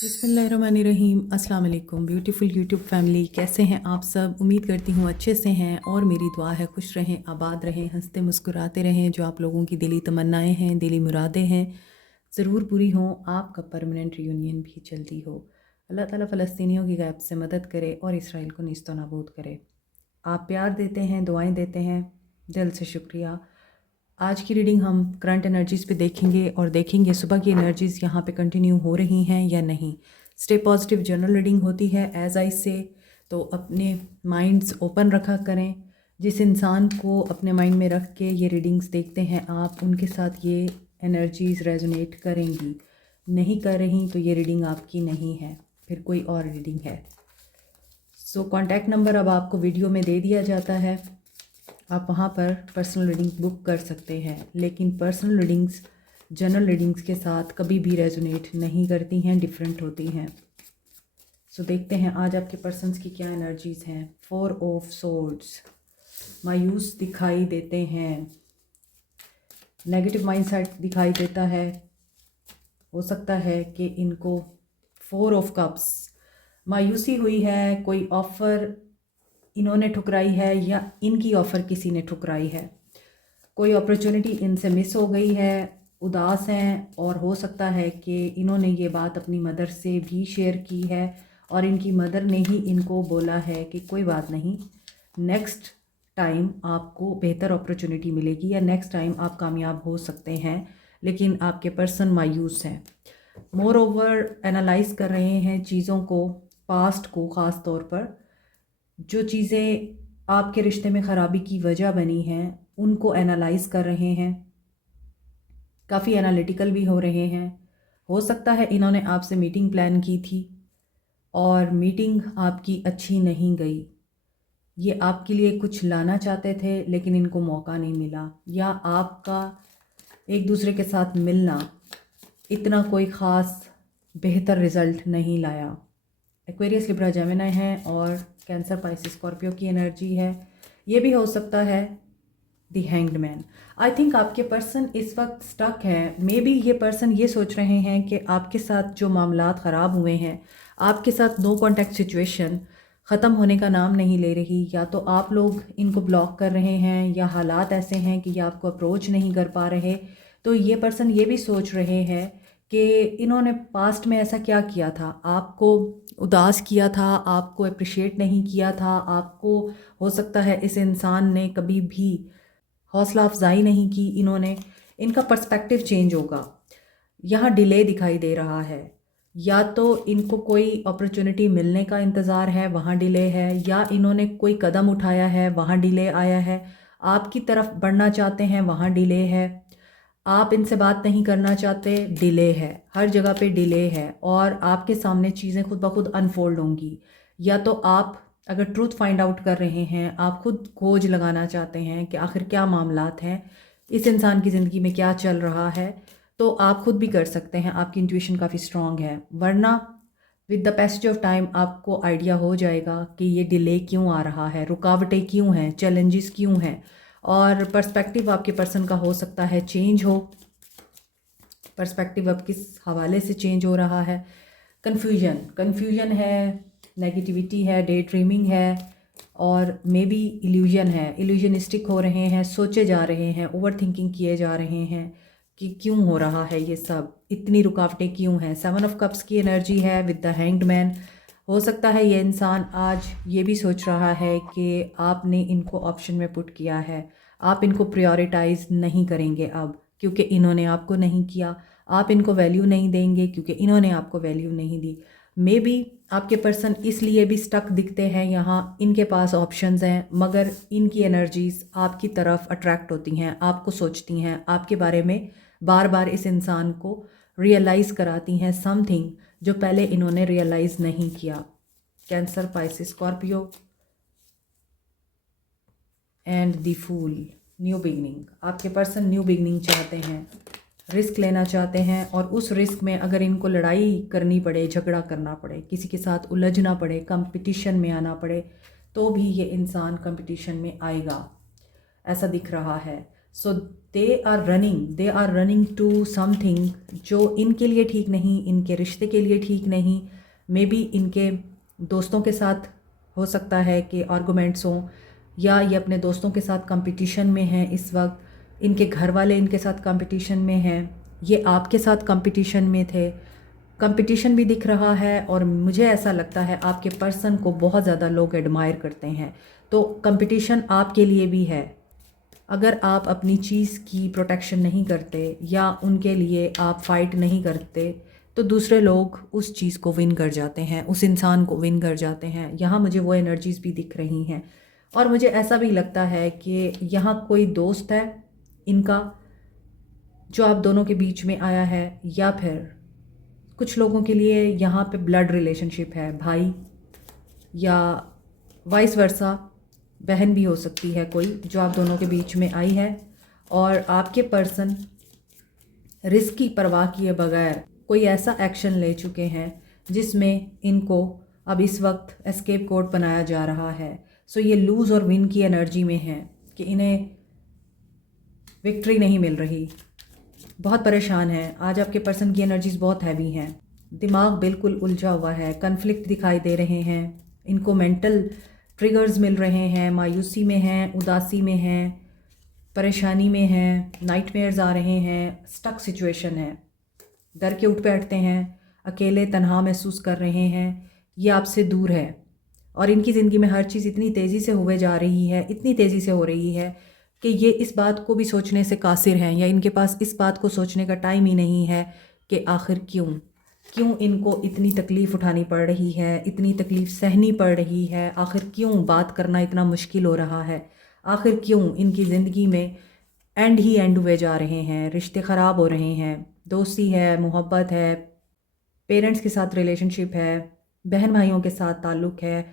बिस्मिल्लाहिर्रहमानिर्रहीम। अस्सलाम वालेकुम ब्यूटीफुल यूट्यूब फैमिली, कैसे हैं आप सब? उम्मीद करती हूँ अच्छे से हैं और मेरी दुआ है खुश रहें, आबाद रहें, हंसते मुस्कुराते रहें। जो आप लोगों की दिली तमन्नाएं हैं, दिली मुरादें हैं, ज़रूर पूरी हों। आपका परमानेंट रियूनियन भी जल्दी हो। अल्लाह ताला फ़लस्तीनियों की गैब से मदद करे और इसराइल को निस्तो नाबूद करे। आप प्यार देते हैं, दुआएं देते हैं, दिल से शुक्रिया। आज की रीडिंग हम करंट एनर्जीज़ पे देखेंगे और देखेंगे सुबह की एनर्जीज़ यहाँ पे कंटिन्यू हो रही हैं या नहीं। स्टे पॉजिटिव जनरल रीडिंग होती है एज आई से, तो अपने माइंड्स ओपन रखा करें। जिस इंसान को अपने माइंड में रख के ये रीडिंग्स देखते हैं आप, उनके साथ ये एनर्जीज़ रेजोनेट करेंगी। नहीं कर रही तो ये रीडिंग आपकी नहीं है, फिर कोई और रीडिंग है। सो कॉन्टैक्ट नंबर अब आपको वीडियो में दे दिया जाता है, आप वहाँ पर पर्सनल रीडिंग बुक कर सकते हैं। लेकिन पर्सनल रीडिंग्स जनरल रीडिंग्स के साथ कभी भी रेजोनेट नहीं करती हैं, डिफरेंट होती हैं। सो देखते हैं आज आपके पर्सन्स की क्या एनर्जीज़ हैं। 4 ऑफ सोर्ड्स, मायूस दिखाई देते हैं, नेगेटिव माइंडसेट दिखाई देता है। हो सकता है कि इनको 4 ऑफ कप्स, मायूसी हुई है, कोई ऑफ़र इन्होंने ठुकराई है या इनकी ऑफ़र किसी ने ठुकराई है। कोई अपॉर्चुनिटी इनसे मिस हो गई है, उदास हैं और हो सकता है कि इन्होंने ये बात अपनी मदर से भी शेयर की है और इनकी मदर ने ही इनको बोला है कि कोई बात नहीं, नेक्स्ट टाइम आपको बेहतर अपॉर्चुनिटी मिलेगी या नेक्स्ट टाइम आप कामयाब हो सकते हैं। लेकिन आपके पर्सन मायूस हैं, मोर ओवर एनालाइज कर रहे हैं चीज़ों को, पास्ट को ख़ास तौर पर। जो चीज़ें आपके रिश्ते में ख़राबी की वजह बनी हैं उनको एनालाइज कर रहे हैं, काफ़ी एनालिटिकल भी हो रहे हैं। हो सकता है इन्होंने आपसे मीटिंग प्लान की थी और मीटिंग आपकी अच्छी नहीं गई। ये आपके लिए कुछ लाना चाहते थे लेकिन इनको मौका नहीं मिला, या आपका एक दूसरे के साथ मिलना इतना कोई ख़ास बेहतर रिज़ल्ट नहीं लाया। एक्वेरियस, लिब्रा, जेमिनी है और कैंसर, पाइसिस, स्कॉर्पियो की एनर्जी है। ये भी हो सकता है the hanged man. I think आपके पर्सन इस वक्त स्टक है। मे बी ये पर्सन ये सोच रहे हैं कि आपके साथ जो मामलात ख़राब हुए हैं, आपके साथ नो कॉन्टैक्ट सिचुएशन ख़त्म होने का नाम नहीं ले रही। या तो आप लोग इनको ब्लॉक कर रहे हैं या हालात ऐसे हैं कि ये आपको अप्रोच नहीं कर पा रहे। तो ये पर्सन ये भी सोच रहे हैं कि इन्होंने पास्ट में ऐसा क्या किया था, आपको उदास किया था, आपको अप्रिशिएट नहीं किया था, आपको हो सकता है इस इंसान ने कभी भी हौसला अफजाई नहीं की। इनका पर्सपेक्टिव चेंज होगा। यहाँ डिले दिखाई दे रहा है, या तो इनको कोई अपॉर्चुनिटी मिलने का इंतज़ार है, वहाँ डिले है, या इन्होंने कोई कदम उठाया है, वहाँ डिले आया है। आपकी तरफ बढ़ना चाहते हैं, वहाँ डिले है। आप इनसे बात नहीं करना चाहते, डिले है, हर जगह पे डिले है। और आपके सामने चीज़ें खुद ब खुद अनफोल्ड होंगी। या तो आप अगर ट्रूथ फाइंड आउट कर रहे हैं, आप खुद खोज लगाना चाहते हैं कि आखिर क्या मामलात हैं, इस इंसान की ज़िंदगी में क्या चल रहा है, तो आप खुद भी कर सकते हैं। आपकी इंट्यूशन काफ़ी स्ट्रॉन्ग है। वरना with the passage of time आपको आइडिया हो जाएगा कि ये डिले क्यों आ रहा है, रुकावटें क्यों हैं, चैलेंजेस क्यों हैं। और पर्सपेक्टिव आपके पर्सन का हो सकता है चेंज हो। पर्सपेक्टिव अब किस हवाले से चेंज हो रहा है? कन्फ्यूजन है, नेगेटिविटी है, डे ड्रीमिंग है और मे बी इल्यूजन है। इल्यूजनिस्टिक हो रहे हैं, सोचे जा रहे हैं, ओवर थिंकिंग किए जा रहे हैं कि क्यों हो रहा है ये सब, इतनी रुकावटें क्यों हैं। 7 ऑफ कप्स की एनर्जी है विद द हैंग्ड मैन। हो सकता है ये इंसान आज ये भी सोच रहा है कि आपने इनको ऑप्शन में पुट किया है, आप इनको प्रायोरिटाइज नहीं करेंगे अब, क्योंकि इन्होंने आपको नहीं किया। आप इनको वैल्यू नहीं देंगे क्योंकि इन्होंने आपको वैल्यू नहीं दी। मे बी आपके पर्सन इसलिए भी स्टक दिखते हैं यहाँ, इनके पास ऑप्शंस हैं मगर इनकी एनर्जीज आपकी तरफ अट्रैक्ट होती हैं, आपको सोचती हैं, आपके बारे में बार बार इस इंसान को रियलाइज़ कराती हैं समथिंग जो पहले इन्होंने रियलाइज़ नहीं किया। Cancer, Pisces, Scorpio and the fool, new beginning. आपके पर्सन न्यू बिगनिंग चाहते हैं, रिस्क लेना चाहते हैं और उस रिस्क में अगर इनको लड़ाई करनी पड़े, झगड़ा करना पड़े, किसी के साथ उलझना पड़े, कंपटीशन में आना पड़े, तो भी ये इंसान कंपटीशन में आएगा, ऐसा दिख रहा है। So they are running to something जो इनके लिए ठीक नहीं, इनके रिश्ते के लिए ठीक नहीं। मे बी इनके दोस्तों के साथ हो सकता है कि आर्गूमेंट्स हों, या ये अपने दोस्तों के साथ कंपटीशन में हैं इस वक्त, इनके घर वाले इनके साथ कंपटीशन में हैं, ये आपके साथ कंपटीशन में थे। कंपटीशन भी दिख रहा है और मुझे ऐसा लगता है आपके पर्सन को बहुत ज़्यादा लोग एडमायर करते हैं, तो कंपटीशन आपके लिए भी है। अगर आप अपनी चीज़ की प्रोटेक्शन नहीं करते या उनके लिए आप फाइट नहीं करते तो दूसरे लोग उस चीज़ को विन कर जाते हैं, उस इंसान को विन कर जाते हैं। यहाँ मुझे वो एनर्जीज़ भी दिख रही हैं और मुझे ऐसा भी लगता है कि यहाँ कोई दोस्त है इनका जो आप दोनों के बीच में आया है, या फिर कुछ लोगों के लिए यहाँ पे ब्लड रिलेशनशिप है, भाई या वाइस वर्सा, बहन भी हो सकती है कोई जो आप दोनों के बीच में आई है। और आपके पर्सन रिस्क की परवाह किए बगैर कोई ऐसा एक्शन ले चुके हैं जिसमें इनको अब इस वक्त एस्केप कोड बनाया जा रहा है। सो ये लूज़ और विन की एनर्जी में है कि इन्हें विक्ट्री नहीं मिल रही, बहुत परेशान है। आज आपके पर्सन की एनर्जीज बहुत हैवी हैं, दिमाग बिल्कुल उलझा हुआ है, कन्फ्लिक्ट दिखाई दे रहे हैं, इनको मेंटल ट्रिगर्स मिल रहे हैं, मायूसी में हैं, उदासी में हैं, परेशानी में हैं, नाइटमेयर्स आ रहे हैं, स्टक सिचुएशन है, डर के उठ बैठते हैं, अकेले तन्हा महसूस कर रहे हैं, ये आपसे दूर है। और इनकी ज़िंदगी में हर चीज़ इतनी तेज़ी से हुए जा रही है, इतनी तेज़ी से हो रही है कि ये इस बात को भी सोचने से कासिर हैं, या इनके पास इस बात को सोचने का टाइम ही नहीं है कि आखिर क्यों इनको इतनी तकलीफ़ उठानी पड़ रही है, इतनी तकलीफ़ सहनी पड़ रही है, आखिर क्यों बात करना इतना मुश्किल हो रहा है, आखिर क्यों इनकी ज़िंदगी में एंड ही एंड हुए जा रहे हैं, रिश्ते ख़राब हो रहे हैं, दोस्ती है, मोहब्बत है, पेरेंट्स के साथ रिलेशनशिप है, बहन भाइयों के साथ ताल्लुक़ है,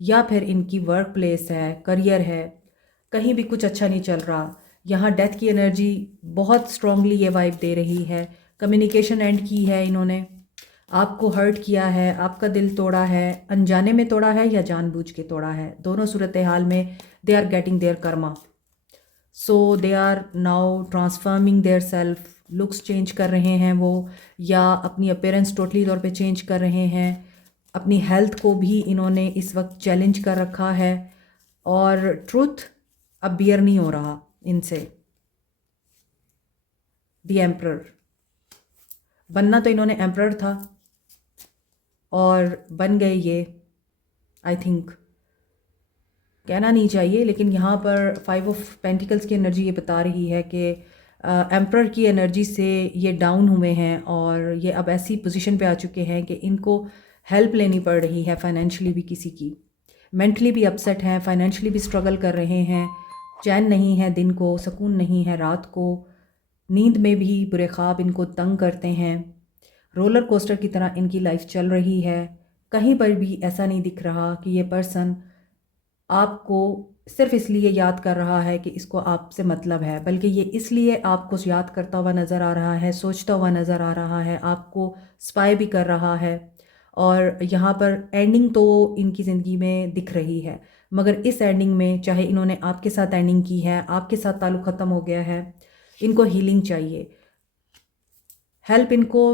या फिर इनकी वर्क प्लेस है, करियर है, कहीं भी कुछ अच्छा नहीं चल रहा। यहाँ डेथ की एनर्जी बहुत स्ट्रांगली ये वाइब दे रही है। कम्युनिकेशन एंड की है इन्होंने, आपको हर्ट किया है, आपका दिल तोड़ा है, अनजाने में तोड़ा है या जानबूझ के तोड़ा है। दोनों सूरत हाल में they are getting their karma, so they are now transforming their self. Looks change कर रहे हैं वो, या अपनी अपीयरेंस टोटली तौर पे चेंज कर रहे हैं। अपनी हेल्थ को भी इन्होंने इस वक्त चैलेंज कर रखा है और ट्रुथ अब बियर नहीं हो रहा इनसे। द एम्परर बनना तो इन्होंने एम्परर था और बन गए ये। आई थिंक कहना नहीं चाहिए, लेकिन यहाँ पर 5 ऑफ पेंटिकल्स की एनर्जी ये बता रही है कि एम्परर की एनर्जी से ये डाउन हुए हैं और ये अब ऐसी पोजीशन पे आ चुके हैं कि इनको हेल्प लेनी पड़ रही है, फाइनेंशियली भी किसी की, मेंटली भी अपसेट हैं, फाइनेंशियली भी स्ट्रगल कर रहे हैं, चैन नहीं है, दिन को सुकून नहीं है, रात को नींद में भी बुरे ख्वाब इनको तंग करते हैं। रोलर कोस्टर की तरह इनकी लाइफ चल रही है। कहीं पर भी ऐसा नहीं दिख रहा कि ये पर्सन आपको सिर्फ इसलिए याद कर रहा है कि इसको आपसे मतलब है, बल्कि ये इसलिए आपको याद करता हुआ नज़र आ रहा है, सोचता हुआ नज़र आ रहा है, आपको स्पाई भी कर रहा है। और यहाँ पर एंडिंग तो इनकी ज़िंदगी में दिख रही है, मगर इस एंडिंग में चाहे इन्होंने आपके साथ एंडिंग की है, आपके साथ ताल्लुक़ ख़त्म हो गया है, इनको हीलिंग चाहिए, हेल्प इनको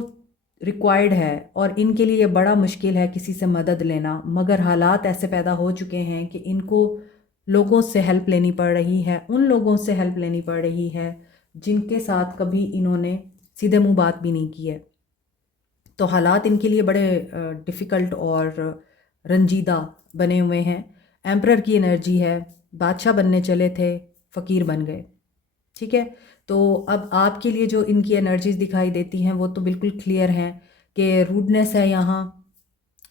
रिक्वायर्ड है और इनके लिए बड़ा मुश्किल है किसी से मदद लेना। मगर हालात ऐसे पैदा हो चुके हैं कि इनको लोगों से हेल्प लेनी पड़ रही है, उन लोगों से हेल्प लेनी पड़ रही है जिनके साथ कभी इन्होंने सीधे मुंह बात भी नहीं की है। तो हालात इनके लिए बड़े डिफ़िकल्ट और रंजीदा बने हुए हैं। एम्परर की एनर्जी है, बादशाह बनने चले थे, फ़कीर बन गए। ठीक है, तो अब आपके लिए जो इनकी एनर्जीज़ दिखाई देती हैं वो तो बिल्कुल क्लियर हैं कि रूडनेस है, यहाँ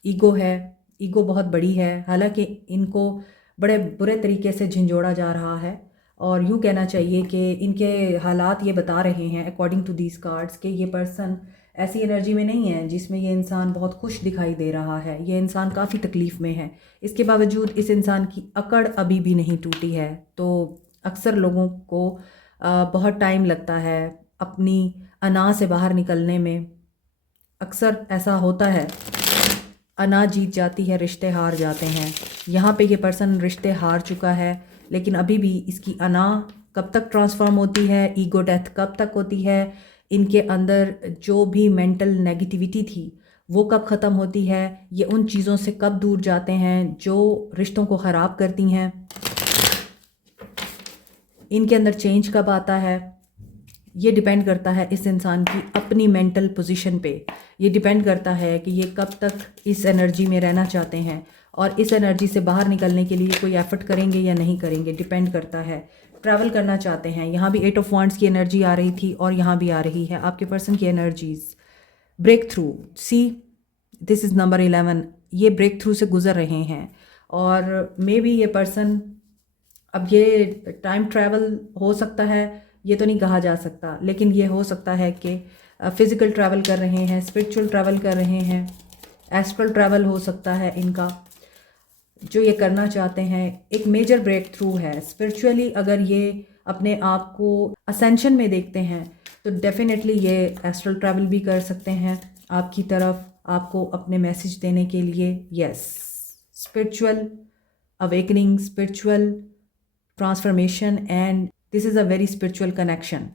ईगो है, ईगो बहुत बड़ी है। हालांकि इनको बड़े बुरे तरीके से झंझोड़ा जा रहा है और यूँ कहना चाहिए कि इनके हालात ये बता रहे हैं अकॉर्डिंग टू दीज कार्ड्स कि ये पर्सन ऐसी एनर्जी में नहीं है जिसमें ये इंसान बहुत खुश दिखाई दे रहा है। ये इंसान काफ़ी तकलीफ़ में है, इसके बावजूद इस इंसान की अकड़ अभी भी नहीं टूटी है। तो अक्सर लोगों को बहुत टाइम लगता है अपनी अना से बाहर निकलने में। अक्सर ऐसा होता है, अना जीत जाती है, रिश्ते हार जाते हैं। यहाँ पे ये पर्सन रिश्ते हार चुका है, लेकिन अभी भी इसकी अना कब तक ट्रांसफॉर्म होती है, ईगो डेथ कब तक होती है, इनके अंदर जो भी मेंटल नेगेटिविटी थी वो कब ख़त्म होती है, ये उन चीज़ों से कब दूर जाते हैं जो रिश्तों को ख़राब करती हैं, इनके अंदर चेंज कब आता है। ये डिपेंड करता है इस इंसान की अपनी मेंटल पोजीशन पे। ये डिपेंड करता है कि ये कब तक इस एनर्जी में रहना चाहते हैं और इस एनर्जी से बाहर निकलने के लिए कोई एफर्ट करेंगे या नहीं करेंगे, डिपेंड करता है। ट्रैवल करना चाहते हैं, यहाँ भी 8 ऑफ वांड्स की एनर्जी आ रही थी और यहाँ भी आ रही है आपके पर्सन की energies. Breakthrough, see this is number 11, ये ब्रेक थ्रू से गुजर रहे हैं और मे बी ये पर्सन, अब ये टाइम ट्रैवल हो सकता है, ये तो नहीं कहा जा सकता, लेकिन ये हो सकता है कि फिज़िकल ट्रैवल कर रहे हैं, स्पिरिचुअल ट्रैवल कर रहे हैं, एस्ट्रल ट्रैवल हो सकता है इनका जो ये करना चाहते हैं। एक मेजर ब्रेक थ्रू है स्पिरिचुअली। अगर ये अपने आप को असेंशन में देखते हैं तो डेफिनेटली ये एस्ट्रल ट्रैवल भी कर सकते हैं आपकी तरफ, आपको अपने मैसेज देने के लिए। Yes, spiritual awakening, spiritual transformation, and this is a very spiritual connection.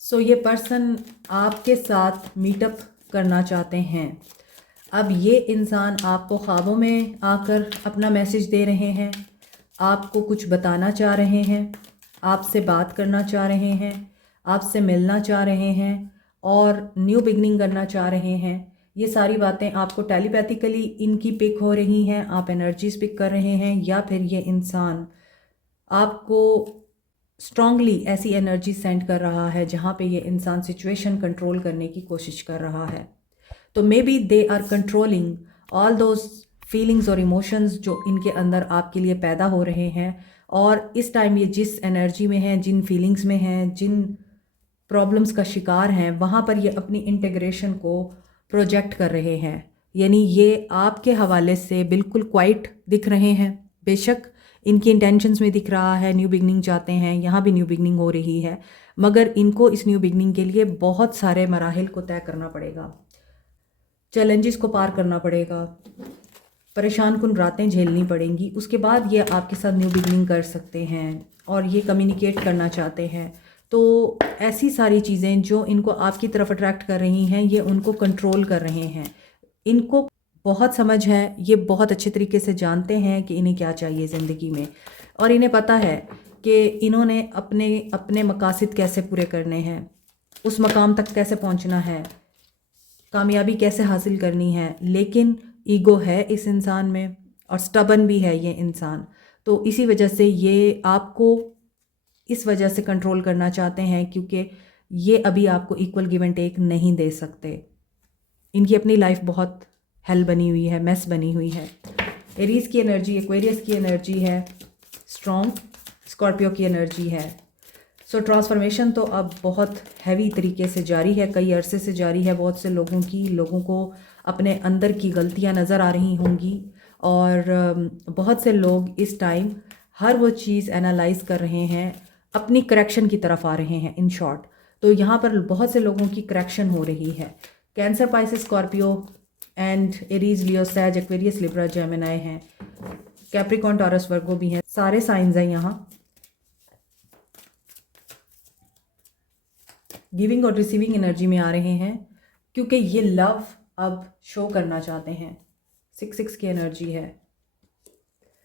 So ये पर्सन आपके साथ मीटअप करना चाहते हैं। अब ये इंसान आपको ख्वाबों में आकर अपना मैसेज दे रहे हैं, आपको कुछ बताना चाह रहे हैं, आपसे बात करना चाह रहे हैं, आपसे मिलना चाह रहे हैं और न्यू बिगनिंग करना चाह रहे हैं। ये सारी बातें आपको टेलीपैथिकली इनकी पिक हो रही हैं, आप एनर्जीज पिक कर रहे हैं, या फिर ये इंसान आपको स्ट्रांगली ऐसी एनर्जी सेंड कर रहा है जहाँ पे ये इंसान सिचुएशन कंट्रोल करने की कोशिश कर रहा है। तो maybe they are controlling all those feelings और इमोशंस जो इनके अंदर आपके लिए पैदा हो रहे हैं, और इस टाइम ये जिस एनर्जी में हैं, जिन फीलिंग्स में हैं, जिन प्रॉब्लम्स का शिकार हैं, वहाँ पर ये अपनी इंटीग्रेशन को प्रोजेक्ट कर रहे हैं। यानी ये आपके हवाले से बिल्कुल क्वाइट दिख रहे हैं। बेशक इनकी इंटेंशंस में दिख रहा है न्यू बिगनिंग चाहते हैं, यहाँ भी न्यू बिगनिंग हो रही है, मगर इनको इस न्यू बिगनिंग के लिए बहुत सारे मराहिल को तय करना पड़ेगा, चैलेंजेस को पार करना पड़ेगा, परेशान कुन रातें झेलनी पड़ेंगी। उसके बाद ये आपके साथ न्यू बिगनिंग कर सकते हैं और ये कम्युनिकेट करना चाहते हैं। तो ऐसी सारी चीज़ें जो इनको आपकी तरफ अट्रैक्ट कर रही हैं, ये उनको कंट्रोल कर रहे हैं। इनको बहुत समझ है, ये बहुत अच्छे तरीके से जानते हैं कि इन्हें क्या चाहिए ज़िंदगी में, और इन्हें पता है कि इन्होंने अपने अपने मकासद कैसे पूरे करने हैं, उस मकाम तक कैसे पहुंचना है, कामयाबी कैसे हासिल करनी है। लेकिन ईगो है इस इंसान में और स्टबन भी है ये इंसान, तो इसी वजह से ये आपको इस वजह से कंट्रोल करना चाहते हैं क्योंकि ये अभी आपको इक्वल गिव एंड टेक नहीं दे सकते। इनकी अपनी लाइफ बहुत हेल बनी हुई है, मेस बनी हुई है। एरीज की एनर्जी, एक्वेरियस की एनर्जी है, स्ट्रॉन्ग स्कॉर्पियो की एनर्जी है। सो ट्रांसफॉर्मेशन तो अब बहुत हैवी तरीके से जारी है, कई अरसे से जारी है। बहुत से लोगों को अपने अंदर की गलतियां नज़र आ रही होंगी और बहुत से लोग इस टाइम हर वो चीज़ एनालाइज कर रहे हैं, अपनी करेक्शन की तरफ आ रहे हैं इन शॉर्ट। तो यहाँ पर बहुत से लोगों की करेक्शन हो रही है। Cancer, Pisces, Scorpio and Aries, Leo, Sag, Aquarius, Libra, Gemini हैं, कैप्रिकॉर्न, टॉरस, वर्गो भी हैं, सारे साइंस हैं यहाँ। गिविंग और रिसीविंग एनर्जी में आ रहे हैं क्योंकि ये लव अब शो करना चाहते हैं। 6 की एनर्जी है,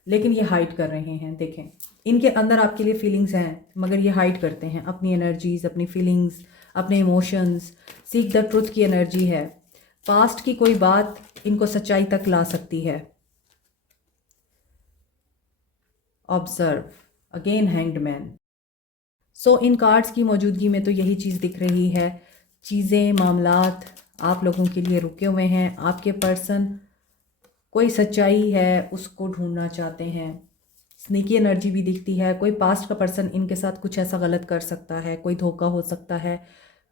लेकिन ये हाइड कर रहे हैं। देखें, इनके अंदर आपके लिए फीलिंग्स हैं मगर ये हाइड करते हैं अपनी एनर्जीज, अपनी फीलिंग्स, अपने इमोशंस। सीक द ट्रुथ की एनर्जी है। पास्ट की कोई बात इनको सच्चाई तक ला सकती है। Observe, again hanged man. So इन कार्ड्स की मौजूदगी में तो यही चीज़ दिख रही है, चीज़ें, मामलात आप लोगों के लिए रुके हुए हैं। आपके पर्सन कोई सच्चाई है उसको ढूंढना चाहते हैं। स्नीकी एनर्जी भी दिखती है। कोई पास्ट का पर्सन इनके साथ कुछ ऐसा गलत कर सकता है, कोई धोखा हो सकता है,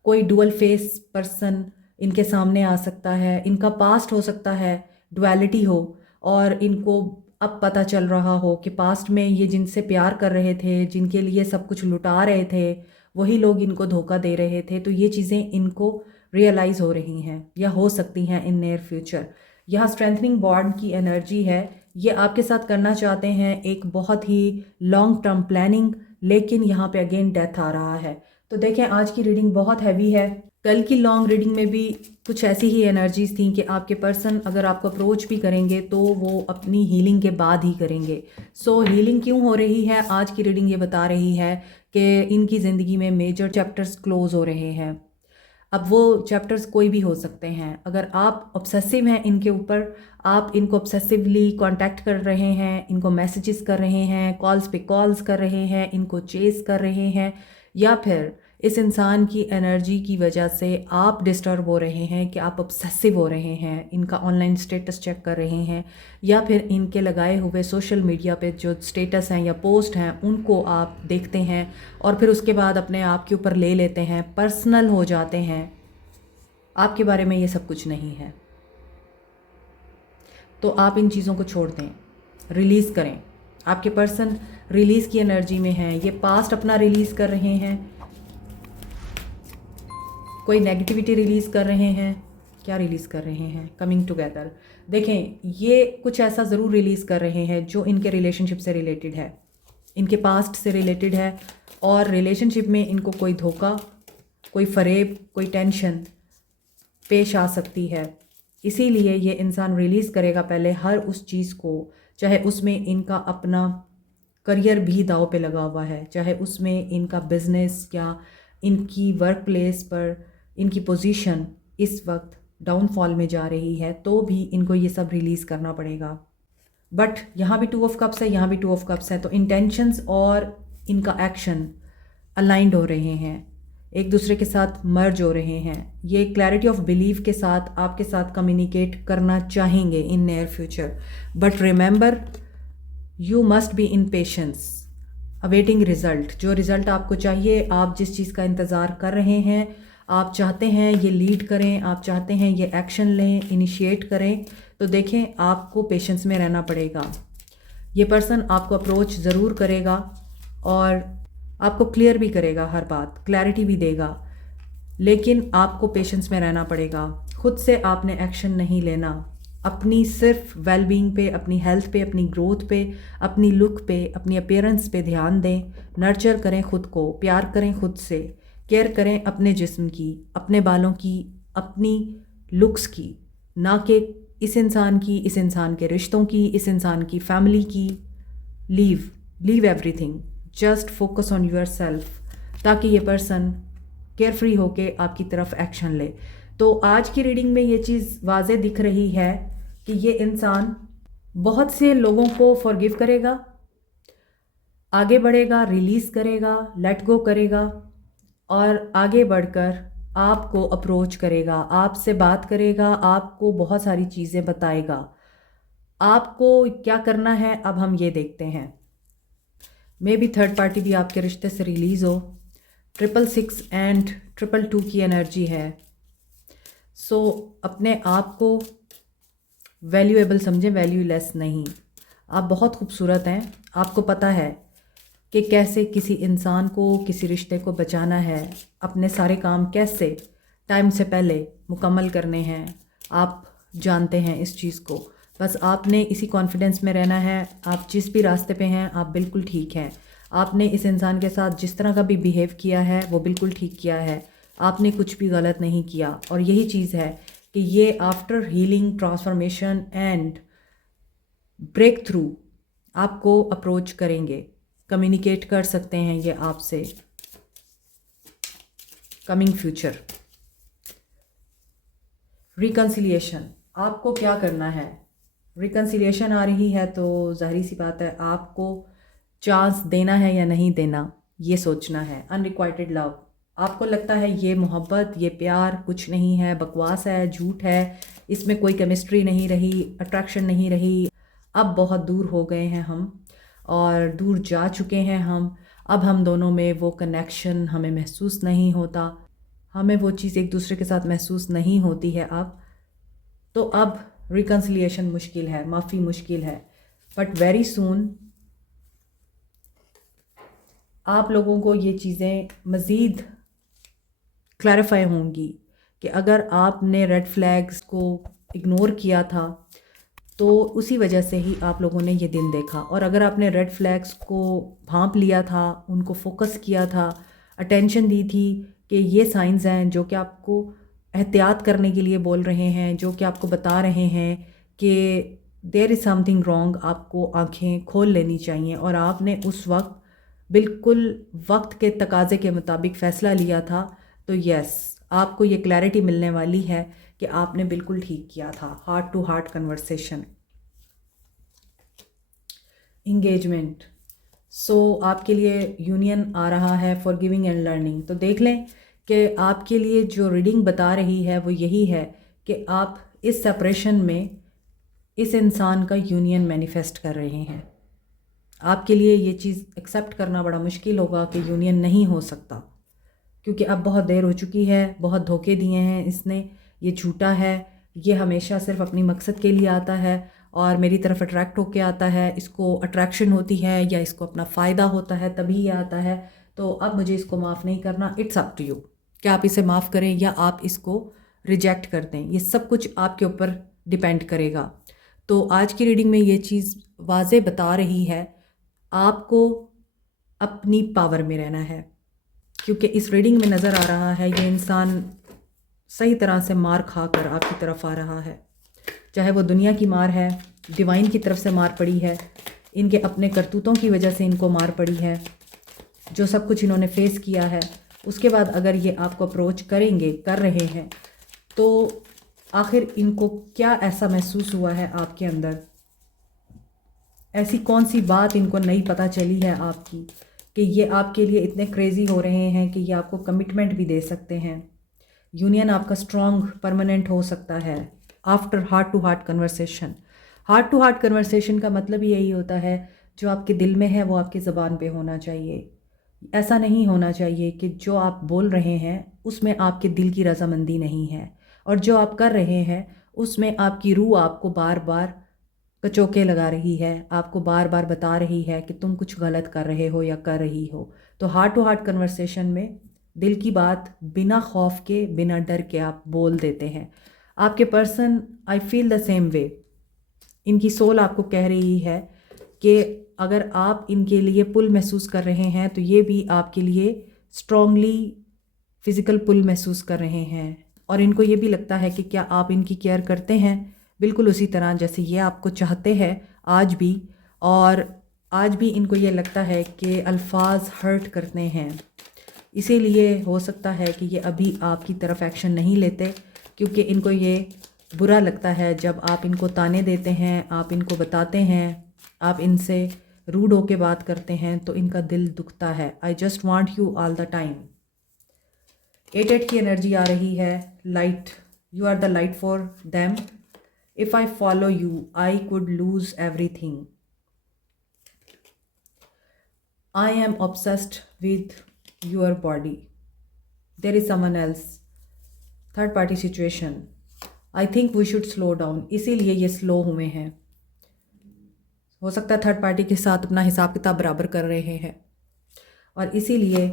कोई डुअल फेस पर्सन इनके सामने आ सकता है। इनका पास्ट हो सकता है डुअलिटी हो और इनको अब पता चल रहा हो कि पास्ट में ये जिनसे प्यार कर रहे थे, जिनके लिए सब कुछ लुटा रहे थे, वही लोग इनको धोखा दे रहे थे। तो ये चीज़ें इनको रियलाइज़ हो रही हैं या हो सकती हैं इन नियर फ्यूचर। यहाँ स्ट्रेंथनिंग बॉन्ड की एनर्जी है। ये आपके साथ करना चाहते हैं एक बहुत ही लॉन्ग टर्म प्लानिंग लेकिन यहाँ पे अगेन डेथ आ रहा है। तो देखें आज की रीडिंग बहुत हैवी है। कल की लॉन्ग रीडिंग में भी कुछ ऐसी ही एनर्जीज थी कि आपके पर्सन अगर आपको अप्रोच भी करेंगे तो वो अपनी हीलिंग के बाद ही करेंगे। सो हीलिंग क्यों हो रही है, आज की रीडिंग ये बता रही है कि इनकी ज़िंदगी में मेजर चैप्टर्स क्लोज हो रहे हैं। अब वो चैप्टर्स कोई भी हो सकते हैं। अगर आप ऑब्सेसिव हैं इनके ऊपर, आप इनको ऑब्सेसिवली कांटेक्ट कर रहे हैं, इनको मैसेजेस कर रहे हैं, कॉल्स पे कॉल्स कर रहे हैं, इनको चेस कर रहे हैं, या फिर इस इंसान की एनर्जी की वजह से आप डिस्टर्ब हो रहे हैं कि आप ऑब्सेसिव हो रहे हैं, इनका ऑनलाइन स्टेटस चेक कर रहे हैं, या फिर इनके लगाए हुए सोशल मीडिया पे जो स्टेटस हैं या पोस्ट हैं उनको आप देखते हैं और फिर उसके बाद अपने आप के ऊपर ले लेते हैं, पर्सनल हो जाते हैं। आपके बारे में ये सब कुछ नहीं है। तो आप इन चीज़ों को छोड़ दें, रिलीज़ करें। आपके पर्सन रिलीज़ की एनर्जी में हैं, ये पास्ट अपना रिलीज़ कर रहे हैं, कोई नेगेटिविटी रिलीज़ कर रहे हैं। क्या रिलीज़ कर रहे हैं? Coming together. देखें ये कुछ ऐसा ज़रूर रिलीज़ कर रहे हैं जो इनके रिलेशनशिप से रिलेटेड है, इनके पास्ट से रिलेटेड है, और रिलेशनशिप में इनको कोई धोखा, कोई फरेब, कोई टेंशन पेश आ सकती है। इसीलिए ये इंसान रिलीज़ करेगा पहले हर उस चीज़ को, चाहे उसमें इनका अपना करियर भी दाव पे लगा हुआ है, चाहे उसमें इनका बिजनेस या इनकी वर्क प्लेस पर इनकी पोजीशन इस वक्त डाउनफॉल में जा रही है, तो भी इनको ये सब रिलीज़ करना पड़ेगा। बट यहाँ भी 2 ऑफ कप्स है, यहाँ भी 2 ऑफ कप्स है, तो इंटेंशंस और इनका एक्शन अलाइंड हो रहे हैं, एक दूसरे के साथ मर्ज हो रहे हैं। ये क्लैरिटी ऑफ बिलीव के साथ आपके साथ कम्युनिकेट करना चाहेंगे in near future. But remember you must be in patience awaiting result. जो रिज़ल्ट आपको चाहिए, आप जिस चीज़ का इंतज़ार कर रहे हैं, आप चाहते हैं ये लीड करें, आप चाहते हैं ये एक्शन लें, इनिशिएट करें, तो देखें आपको पेशेंस में रहना पड़ेगा। ये पर्सन आपको अप्रोच ज़रूर करेगा और आपको क्लियर भी करेगा, हर बात क्लैरिटी भी देगा, लेकिन आपको पेशेंस में रहना पड़ेगा। खुद से आपने एक्शन नहीं लेना, अपनी सिर्फ वेलबींग पे, अपनी हेल्थ पे, अपनी ग्रोथ पे, अपनी लुक पे, अपनी अपीयरेंस पे ध्यान दें। नर्चर करें खुद को, प्यार करें खुद से, केयर करें अपने जिस्म की, अपने बालों की, अपनी लुक्स की, ना कि इस इंसान की, इस इंसान के रिश्तों की, इस इंसान की फैमिली की। Leave everything, just focus on your self, ताकि ये पर्सन केयर फ्री होके आपकी तरफ एक्शन ले। तो आज की रीडिंग में ये चीज़ वाज़े दिख रही है कि ये इंसान बहुत से लोगों को फॉरगिव करेगा, आगे बढ़ेगा, रिलीज़ करेगा, लेट गो करेगा, और आगे बढ़कर आपको अप्रोच करेगा, आपसे बात करेगा, आपको बहुत सारी चीज़ें बताएगा। आपको क्या करना है अब हम ये देखते हैं। मे बी थर्ड पार्टी भी आपके रिश्ते से रिलीज़ हो। 666 एंड 222 की एनर्जी है। सो अपने आप को वैल्यूएबल समझें, वैल्यूलेस नहीं। आप बहुत खूबसूरत हैं, आपको पता है कि कैसे किसी इंसान को, किसी रिश्ते को बचाना है, अपने सारे काम कैसे टाइम से पहले मुकम्मल करने हैं, आप जानते हैं इस चीज़ को। बस आपने इसी कॉन्फिडेंस में रहना है। आप जिस भी रास्ते पे हैं आप बिल्कुल ठीक हैं। आपने इस इंसान के साथ जिस तरह का भी बिहेव किया है वो बिल्कुल ठीक किया है, आपने कुछ भी गलत नहीं किया। और यही चीज़ है कि ये after healing, transformation and breakthrough आपको अप्रोच करेंगे, कम्युनिकेट कर सकते हैं ये आपसे। कमिंग फ्यूचर, रिकन्सिलिएशन, आपको क्या करना है। रिकन्सिलिएशन आ रही है तो ज़ाहिर सी बात है आपको चांस देना है या नहीं देना, ये सोचना है। अनरिक्वाइटेड लव, आपको लगता है ये मोहब्बत, ये प्यार कुछ नहीं है, बकवास है, झूठ है, इसमें कोई केमिस्ट्री नहीं रही, अट्रैक्शन नहीं रही, अब बहुत दूर हो गए हैं हम और दूर जा चुके हैं हम, अब हम दोनों में वो कनेक्शन हमें महसूस नहीं होता, हमें वो चीज़ एक दूसरे के साथ महसूस नहीं होती है अब। तो अब रिकन्सिलिएशन मुश्किल है, माफ़ी मुश्किल है, बट वेरी सून आप लोगों को ये चीज़ें मज़ीद क्लैरिफाई होंगी कि अगर आपने रेड फ्लैग्स को इग्नोर किया था तो उसी वजह से ही आप लोगों ने ये दिन देखा। और अगर आपने रेड फ्लैग्स को भांप लिया था, उनको फोकस किया था, अटेंशन दी थी कि ये साइंस हैं जो कि आपको एहतियात करने के लिए बोल रहे हैं, जो कि आपको बता रहे हैं कि देयर इज़ समथिंग रॉन्ग, आपको आंखें खोल लेनी चाहिए, और आपने उस वक्त बिल्कुल वक्त के तकाजे के मुताबिक फ़ैसला लिया था, तो यस, आपको ये क्लैरिटी मिलने वाली है कि आपने बिल्कुल ठीक किया था। Heart to heart conversation, engagement. So आपके लिए यूनियन आ रहा है फॉर गिविंग एंड लर्निंग। तो देख लें कि आपके लिए जो रीडिंग बता रही है वो यही है कि आप इस सेपरेशन में इस इंसान का यूनियन मैनिफेस्ट कर रहे हैं। आपके लिए ये चीज़ एक्सेप्ट करना बड़ा मुश्किल होगा कि यूनियन नहीं हो सकता, क्योंकि अब बहुत देर हो चुकी है, बहुत धोखे दिए हैं इसने, ये झूठा है, ये हमेशा सिर्फ अपनी मकसद के लिए आता है और मेरी तरफ अट्रैक्ट होके आता है, इसको अट्रैक्शन होती है या इसको अपना फ़ायदा होता है तभी ये आता है। तो अब मुझे इसको माफ़ नहीं करना, इट्स अप टू यू कि आप इसे माफ़ करें या आप इसको रिजेक्ट कर दें। ये सब कुछ आपके ऊपर डिपेंड करेगा। तो आज की रीडिंग में ये चीज़ वाज़े बता रही है, आपको अपनी पावर में रहना है, क्योंकि इस रीडिंग में नज़र आ रहा है ये इंसान सही तरह से मार खाकर आपकी तरफ आ रहा है, चाहे वो दुनिया की मार है, डिवाइन की तरफ से मार पड़ी है, इनके अपने करतूतों की वजह से इनको मार पड़ी है, जो सब कुछ इन्होंने फेस किया है। उसके बाद अगर ये आपको अप्रोच करेंगे, कर रहे हैं, तो आखिर इनको क्या ऐसा महसूस हुआ है आपके अंदर, ऐसी कौन सी बात इनको नहीं पता चली है आपकी कि ये आपके लिए इतने क्रेज़ी हो रहे हैं कि ये आपको कमिटमेंट भी दे सकते हैं। यूनियन आपका स्ट्रॉन्ग परमानेंट हो सकता है after heart to heart conversation. Heart to heart conversation का मतलब यही होता है, जो आपके दिल में है वो आपकी ज़बान पे होना चाहिए। ऐसा नहीं होना चाहिए कि जो आप बोल रहे हैं उसमें आपके दिल की रजामंदी नहीं है, और जो आप कर रहे हैं उसमें आपकी रूह आपको बार बार कचोके लगा रही है, आपको बार बार बता रही है कि तुम कुछ गलत कर रहे हो या कर रही हो। तो हार्ट टू हार्ट कन्वर्सेशन में दिल की बात बिना खौफ के, बिना डर के आप बोल देते हैं। आपके person, I feel the same way, इनकी सोल आपको कह रही है कि अगर आप इनके लिए पुल महसूस कर रहे हैं तो ये भी आपके लिए स्ट्रॉन्गली फ़िज़िकल पुल महसूस कर रहे हैं, और इनको ये भी लगता है कि क्या आप इनकी केयर करते हैं, बिल्कुल उसी तरह जैसे ये आपको चाहते हैं आज भी। और आज भी इनको ये लगता है कि अल्फाज हर्ट करते हैं, इसीलिए हो सकता है कि ये अभी आपकी तरफ एक्शन नहीं लेते, क्योंकि इनको ये बुरा लगता है जब आप इनको ताने देते हैं, आप इनको बताते हैं, आप इनसे रूड होके बात करते हैं, तो इनका दिल दुखता है। I just want you all the time. 8 की एनर्जी आ रही है, light, you are the light for them. If I follow you I could lose everything. I am obsessed with your body, there is someone else. Third party situation, I think we should slow down, इसीलिए ये slow हुए हैं। हो सकता है third party के साथ अपना हिसाब किताब बराबर कर रहे हैं, और इसीलिए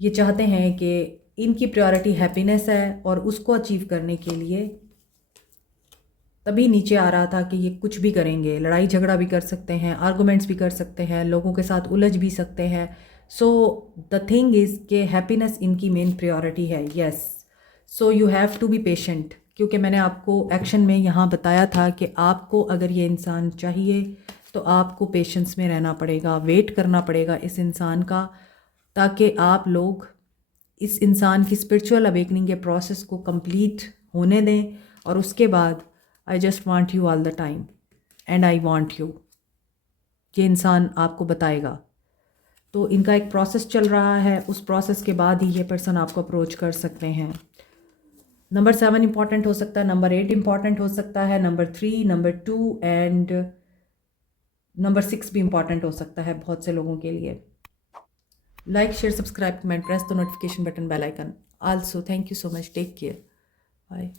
ये चाहते हैं कि इनकी प्रायोरिटी हैप्पीनेस है, और उसको अचीव करने के लिए तभी नीचे आ रहा था कि ये कुछ भी करेंगे, लड़ाई झगड़ा भी कर सकते हैं, आर्गूमेंट्स भी कर सकते हैं, लोगों के साथ उलझ भी सकते हैं। सो द थिंग इज़ कि हैप्पीनेस इनकी मेन प्रायोरिटी है। Yes, so you have to be patient, क्योंकि मैंने आपको एक्शन में यहाँ बताया था कि आपको अगर ये इंसान चाहिए तो आपको पेशेंस में रहना पड़ेगा, वेट करना पड़ेगा इस इंसान का, ताकि आप लोग इस इंसान की स्पिरिचुअल अवेकनिंग के प्रोसेस को कंप्लीट होने दें, और उसके बाद आई just want you all the time and I want you, ये इंसान आपको बताएगा। तो इनका एक प्रोसेस चल रहा है, उस प्रोसेस के बाद ही ये पर्सन आपको अप्रोच कर सकते हैं। नंबर 7 इंपॉर्टेंट हो सकता है, नंबर 8 इंपॉर्टेंट हो सकता है, नंबर 3, नंबर 2 एंड नंबर 6 भी इंपॉर्टेंट हो सकता है बहुत से लोगों के लिए। Like, share, subscribe, comment, press the notification button, bell icon. Also thank you so much, take care, bye.